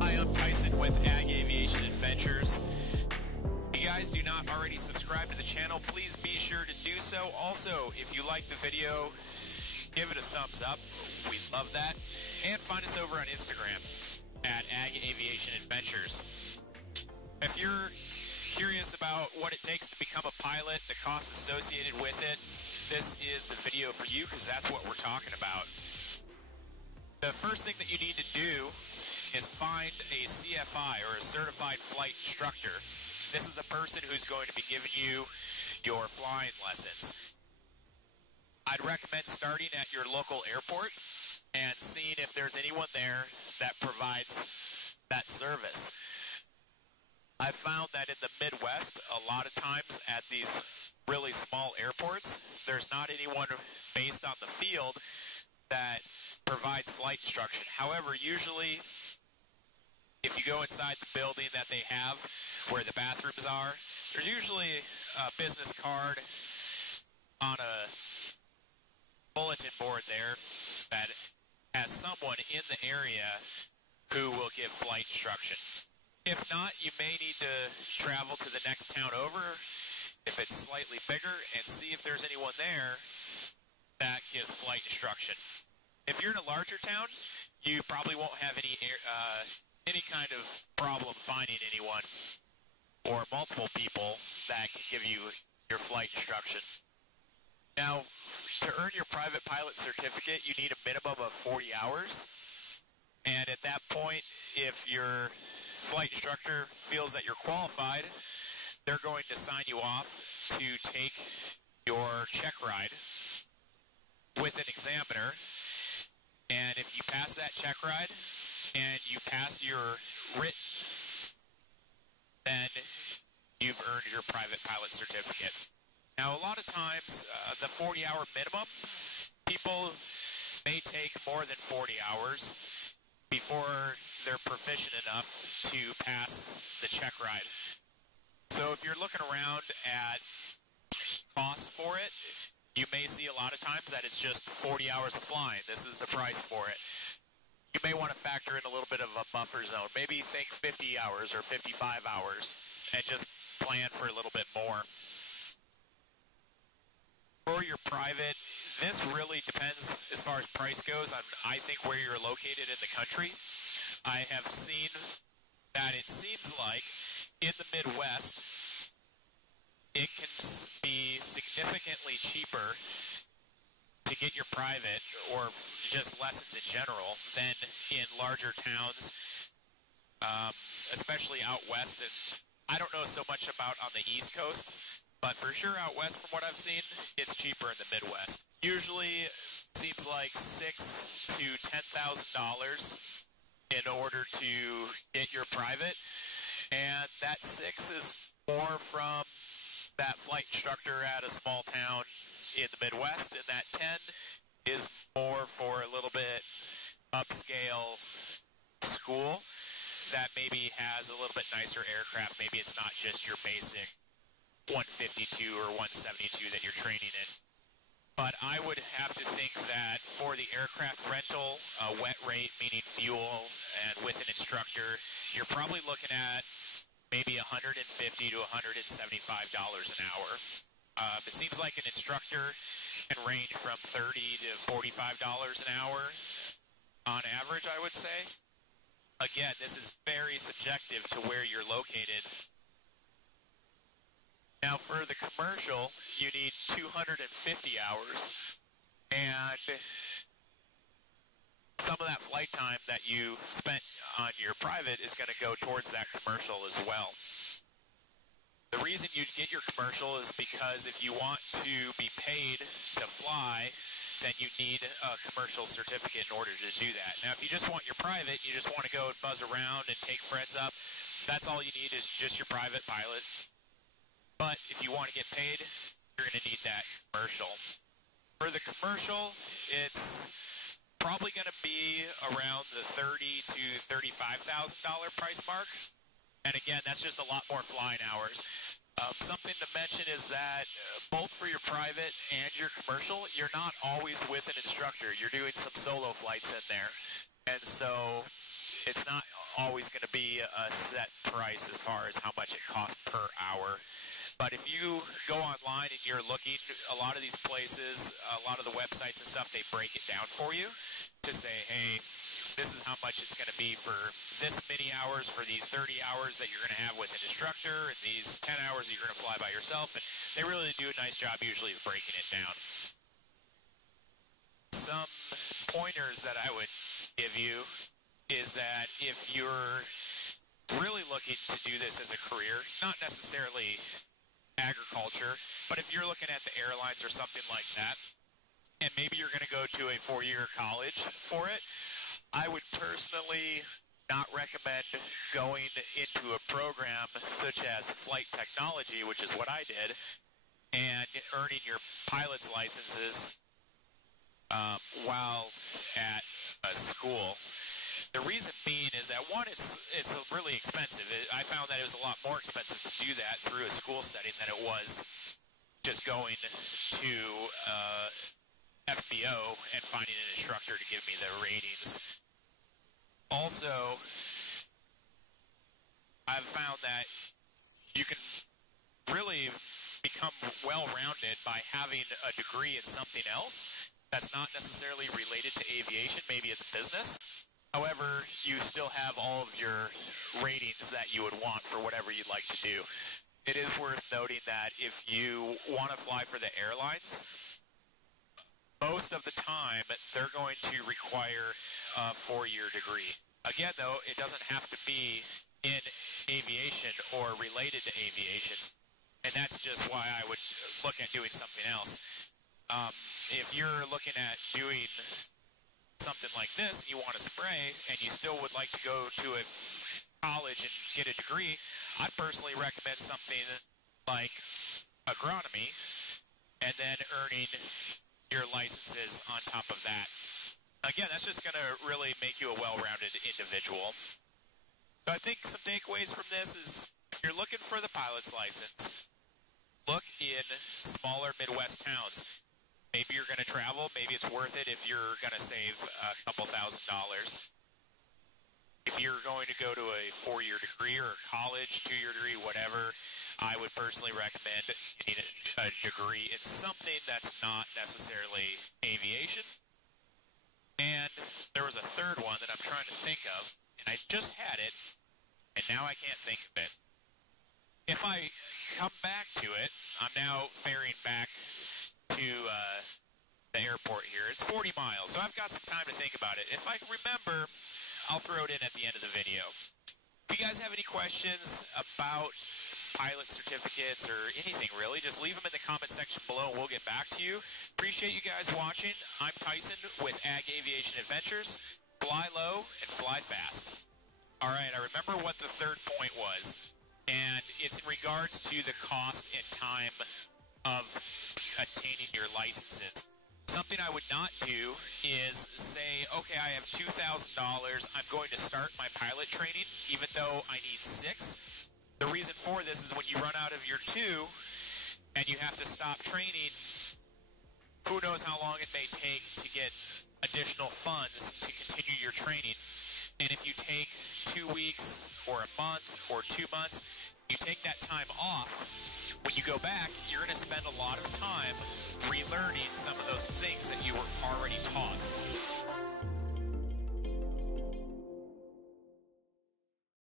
Hi, I'm Tyson with Aviation Adventures. If you guys do not already subscribe to the channel, please be sure to do so. Also, if you like the video, give it a thumbs up. We love that. And find us over on Instagram at Aviation Adventures. If you're curious about what it takes to become a pilot, the costs associated with it, this is the video for you because that's what we're talking about. The first thing that you need to do is find a CFI or a certified flight instructor. This is the person who's going to be giving you your flying lessons. I'd recommend starting at your local airport and seeing if there's anyone there that provides that service. I've found that in the Midwest, a lot of times at these really small airports, there's not anyone based on the field that provides flight instruction. However, usually, if you go inside the building that they have where the bathrooms are, there's usually a business card on a bulletin board there that has someone in the area who will give flight instruction. If not, you may need to travel to the next town over, if it's slightly bigger, and see if there's anyone there that gives flight instruction. If you're in a larger town, you probably won't have any kind of problem finding anyone or multiple people that can give you your flight instruction. Now, to earn your private pilot certificate, you need a minimum of 40 hours. And at that point, if your flight instructor feels that you're qualified, they're going to sign you off to take your check ride with an examiner. And if you pass that check ride and you pass your written, then you've earned your private pilot certificate. Now, a lot of times, the 40-hour minimum, people may take more than 40 hours before they're proficient enough to pass the check ride. So if you're looking around at costs for it, you may see a lot of times that it's just 40 hours of flying. This is the price for it. You may want to factor in a little bit of a buffer zone. Maybe think 50 hours or 55 hours and just plan for a little bit more. For your private, this really depends as far as price goes on, I think, where you're located in the country. I have seen that it seems like in the Midwest, it can be significantly cheaper to get your private or just lessons in general than in larger towns, especially out west. And I don't know so much about on the East Coast, but for sure out west, from what I've seen, it's cheaper in the Midwest. Usually, it seems like $6,000 to $10,000 in order to get your private, and that 6 is more from that flight instructor at a small town in the Midwest, and that 10 is more for a little bit upscale school that maybe has a little bit nicer aircraft. Maybe it's not just your basic 152 or 172 that you're training in. But I would have to think that for the aircraft rental, wet rate, meaning fuel, and with an instructor, you're probably looking at maybe $150 to $175 an hour. It seems like an instructor can range from $30 to $45 an hour on average, I would say. Again, this is very subjective to where you're located. Now, for the commercial, you need 250 hours, and some of that flight time that you spent on your private is going to go towards that commercial as well. The reason you get your commercial is because if you want to be paid to fly, then you need a commercial certificate in order to do that. Now, if you just want your private, you just want to go and buzz around and take friends up, that's all you need is just your private pilot. But if you want to get paid, you're going to need that commercial. For the commercial, it's probably going to be around the $30,000 to $35,000 price mark. And again, that's just a lot more flying hours. Something to mention is that both for your private and your commercial, you're not always with an instructor. You're doing some solo flights in there. And so it's not always going to be a set price as far as how much it costs per hour. But if you go online and you're looking, a lot of these places, a lot of the websites and stuff, they break it down for you to say, hey, this is how much it's going to be for this many hours, for these 30 hours that you're going to have with an instructor, and these 10 hours that you're going to fly by yourself. And they really do a nice job usually of breaking it down. Some pointers that I would give you is that if you're really looking to do this as a career, not necessarily agriculture, but if you're looking at the airlines or something like that, and maybe you're going to go to a 4-year college for it, I would personally not recommend going into a program such as flight technology, which is what I did, and earning your pilot's licenses while at a school. The reason being is that, one, it's really expensive. I found that it was a lot more expensive to do that through a school setting than it was just going to FBO and finding an instructor to give me the ratings. Also, I've found that you can really become well-rounded by having a degree in something else that's not necessarily related to aviation. Maybe it's business. However, you still have all of your ratings that you would want for whatever you'd like to do. It is worth noting that if you want to fly for the airlines, most of the time they're going to require a 4-year degree. Again, though, it doesn't have to be in aviation or related to aviation, and that's just why I would look at doing something else. If you're looking at doing something like this and you want to spray and you still would like to go to a college and get a degree, I personally recommend something like agronomy and then earning your licenses on top of that. Again, that's just going to really make you a well-rounded individual. So I think some takeaways from this is if you're looking for the pilot's license, look in smaller Midwest towns. Maybe you're going to travel. Maybe it's worth it if you're going to save a couple $1,000s. If you're going to go to a 4-year degree or a college, 2-year degree, whatever, I would personally recommend getting a degree in something that's not necessarily aviation. And there was a third one that I'm trying to think of, and I just had it, and now I can't think of it. If I come back to it, I'm now ferrying back to the airport here. It's 40 miles, so I've got some time to think about it. If I can remember, I'll throw it in at the end of the video. If you guys have any questions about pilot certificates or anything really, just leave them in the comment section below and we'll get back to you. Appreciate you guys watching. I'm Tyson with Ag Aviation Adventures. Fly low and fly fast. All right, I remember what the third point was, and it's in regards to the cost and time of attaining your licenses. Something I would not do is say, okay, I have $2,000. I'm going to start my pilot training, even though I need 6. The reason for this is when you run out of your 2 and you have to stop training, who knows how long it may take to get additional funds to continue your training. And if you take 2 weeks or a month or 2 months, you take that time off, when you go back, you're going to spend a lot of time relearning some of those things that you were